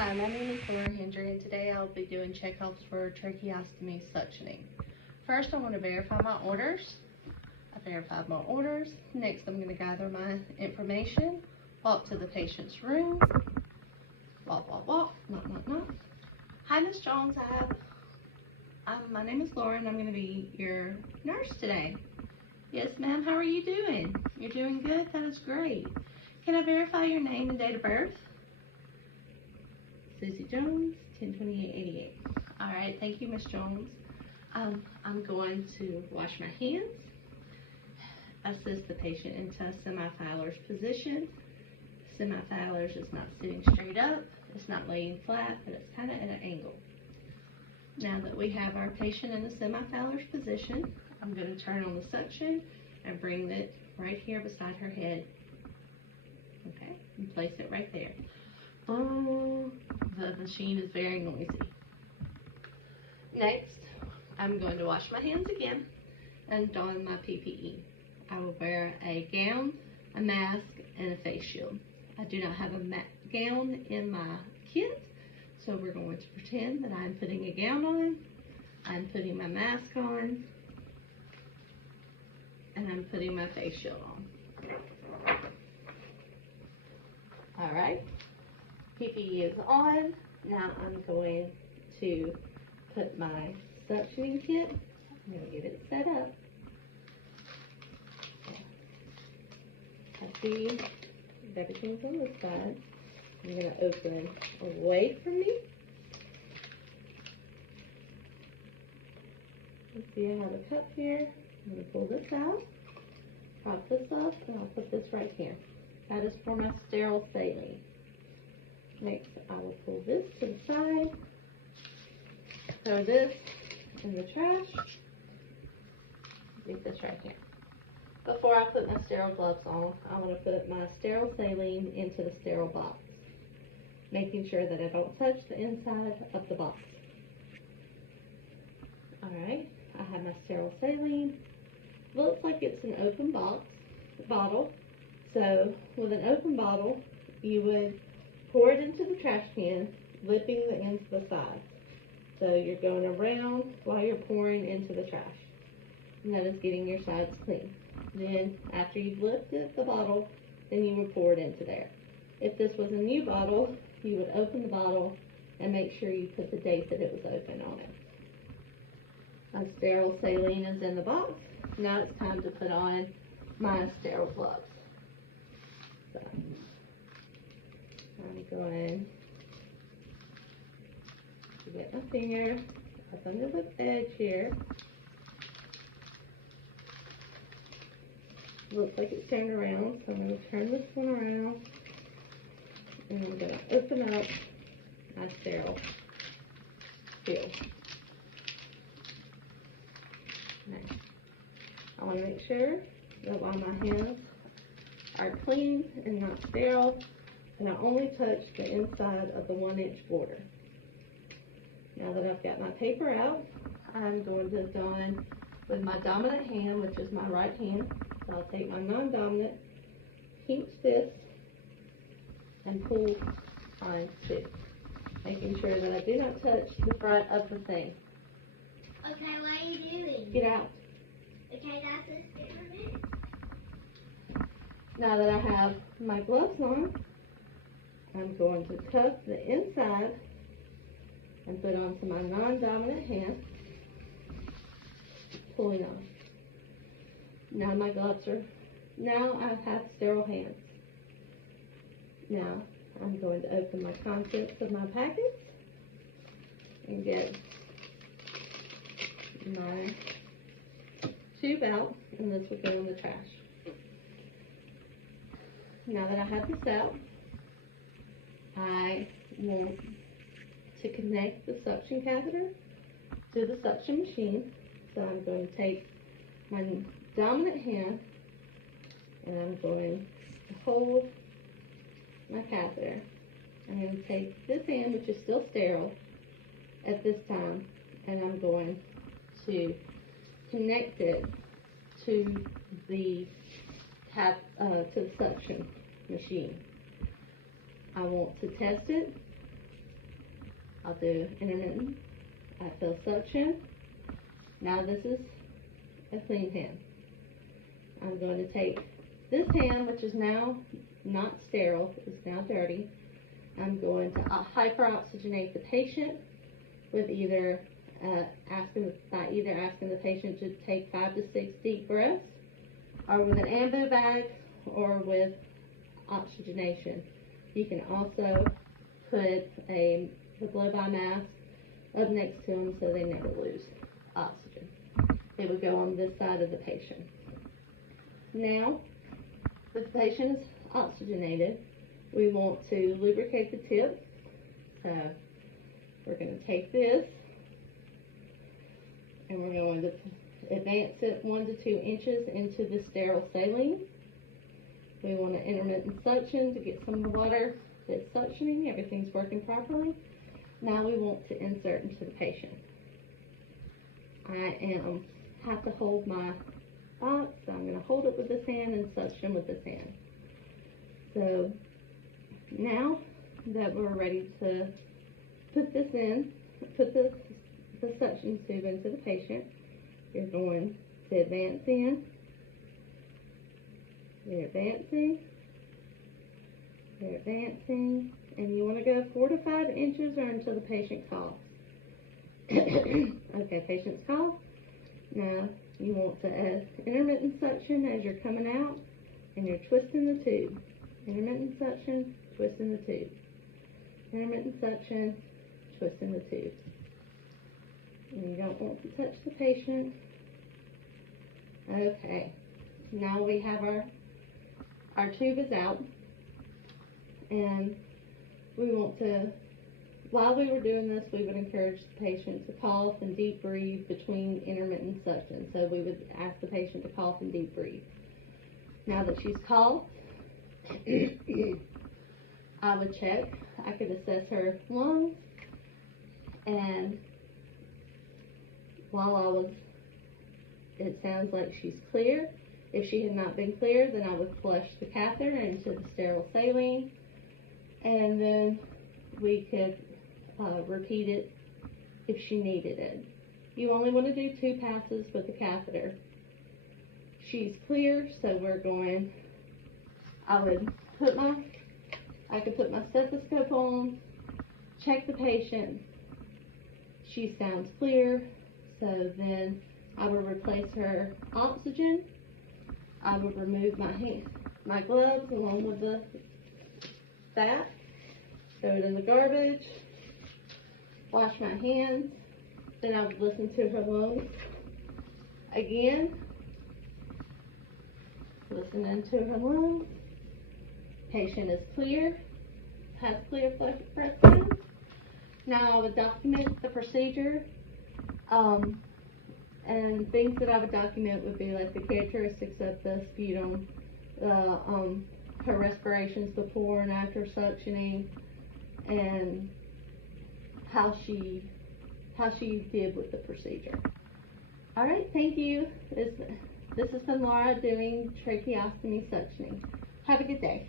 Hi, my name is Laura Hendry, and today I'll be doing checkups for tracheostomy suctioning. First, I want to verify my orders. I verified my orders. Next, I'm going to gather my information, walk to the patient's room, walk, knock. Hi, Miss Jones. My name is Laura, and I'm going to be your nurse today. Yes, ma'am. How are you doing? You're doing good? That is great. Can I verify your name and date of birth? Susie Jones, 10/28/88. All right, thank you, Miss Jones. I'm going to wash my hands, assist the patient into a semi-Fowler's position. Semi-Fowler's is not sitting straight up, it's not laying flat, but it's kind of at an angle. Now that we have our patient in the semi-Fowler's position, I'm going to turn on the suction and bring it right here beside her head. Okay, and place it right there. The machine is very noisy. Next, I'm going to wash my hands again and don my PPE. I will wear a gown, a mask, and a face shield. I do not have a gown in my kit, so we're going to pretend that I'm putting a gown on, I'm putting my mask on, and I'm putting my face shield on. All right. PPE is on. Now I'm going to put my suctioning kit. I'm going to get it set up. I see everything's on this side. I'm going to open away from me. Let's see, I have a cup here. I'm going to pull this out, prop this up, and I'll put this right here. That is for my sterile saline. Next, I will pull this to the side, throw this in the trash, leave this right here. Before I put my sterile gloves on, I want to put my sterile saline into the sterile box, making sure that I don't touch the inside of the box. Alright, I have my sterile saline. Looks like it's an open bottle. So with an open bottle, you would pour it into the trash can, flipping the ends to the sides. So you're going around while you're pouring into the trash. And that is getting your sides clean. Then after you've lifted the bottle, then you would pour it into there. If this was a new bottle, you would open the bottle and make sure you put the date that it was open on it. My sterile saline is in the box. Now it's time to put on my sterile gloves. So, I'm going to get my finger up under the edge here. Looks like it's turned around, so I'm going to turn this one around, and I'm going to open up my sterile field. Now, I want to make sure that while my hands are clean and not sterile, and I only touch the inside of the 1-inch border. Now that I've got my paper out, I'm going to don with my dominant hand, which is my right hand. So I'll take my non-dominant, pinch this, and pull on two, making sure that I do not touch the front of the thing. Okay, what are you doing? Get out. Okay, that's a experiment. Now that I have my gloves on, I'm going to cuff the inside and put onto my non-dominant hand, pulling off. Now my gloves are, now I have sterile hands. Now I'm going to open my contents of my packets and get my tube out, and this will go in the trash. Now that I have this out, I want to connect the suction catheter to the suction machine. So I'm going to take my dominant hand and I'm going to hold my catheter. I'm going to take this hand, which is still sterile at this time, and I'm going to connect it to the suction machine. I want to test it I'll do intermittent. I feel suction. Now this is a clean hand. I'm going to take this hand, which is now not sterile, it's now dirty. I'm going to hyperoxygenate the patient with either asking the patient to take 5 to 6 deep breaths, or with an ambu bag, or with oxygenation. You can also put the blow-by mask up next to them so they never lose oxygen. It would go on this side of the patient. Now, if the patient is oxygenated, we want to lubricate the tip. So we're going to take this and we're going to advance it 1 to 2 inches into the sterile saline. We want an intermittent suction to get some of the water that's suctioning. Everything's working properly. Now we want to insert into the patient. I have to hold my box, so I'm going to hold it with this hand and suction with this hand. So now that we're ready to put this in, put the suction tube into the patient, you're going to advance in, you're advancing, and you want to go 4 to 5 inches or until the patient coughs. Okay, patient's cough. Now you want to add intermittent suction as you're coming out, and you're twisting the tube. Intermittent suction, twisting the tube. Intermittent suction, twisting the tube. And you don't want to touch the patient. Okay, now we have our tube is out, and we want to, while we were doing this, we would encourage the patient to cough and deep breathe between intermittent suction. So we would ask the patient to cough and deep breathe. Now that she's coughed, I would check. I could assess her lungs, and it sounds like she's clear. If she had not been clear, then I would flush the catheter into the sterile saline, and then we could repeat it if she needed it. You only want to do 2 passes with the catheter. She's clear, so I could put my stethoscope on, check the patient. She sounds clear, so then I would replace her oxygen. I would remove my gloves along with that, throw it in the garbage, wash my hands, then I would listen to her lungs again, listening to her lungs. Patient is clear, has clear breath sounds. Now I would document the procedure, and things that I would document would be like the characteristics of the sputum, her respirations before and after suctioning, and how she did with the procedure. All right, thank you. This has been Laura doing tracheostomy suctioning. Have a good day.